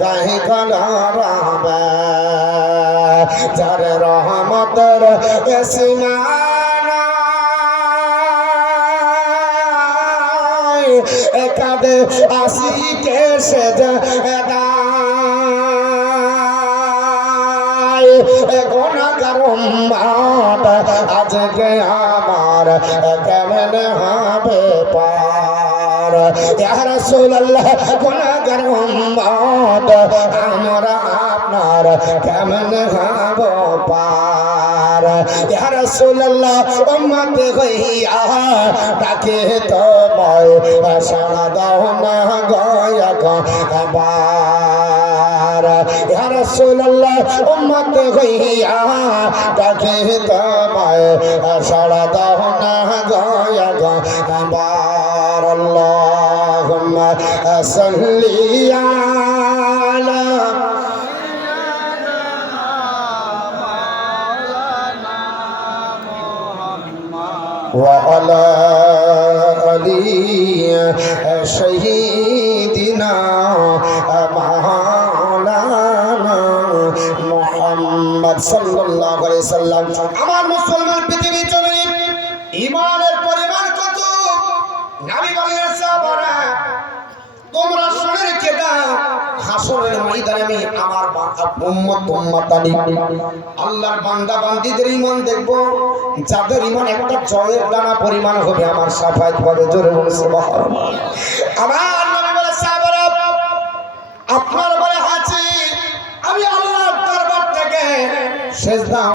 গাহি কলরবে যার রহমতের সীমানা কাঁদে আসিকে সে গুনাহগার উম্মত আজকে আমার কেমন হবে পার ইয়া রাসূলুল্লাহ গুনাহগার উম্মত আমরা আপনার কেমন হব পার ইয়া রাসূলুল্লাহ উম্মত হইয়া ডাকে তোমায় সাড়া দাও না গয়া কবার ইয়া রাসূলুল্লাহ উম্মত হইয়া ডাকে তোমায় সাড়া দাও না গয়া কবার আল্লাহুম্মা সাল্লি আলা وعلى آل سيدنا مولانا محمد صلى الله عليه وسلم আমার মুসলমান পৃথিবী জমিনে ঈমানের পরিমাণ কত নবী বলেন সাহাবারা তোমরা শুনে রেখে দাও হাসরের ময়দানে আমি আমার উম্মতানি আল্লাহর বান্দা বান্দীদের ঈমান দেখব যাদের ঈমান একটা জয়ের দানা পরিমাণ হবে আমার শাফায়াত পাবে জোরে বলে সুবহানাল্লাহ আমার নবী বলেন সাহাবারা আপনার বলে হাজি আমি আল্লাহর দরবার থেকে সেজদা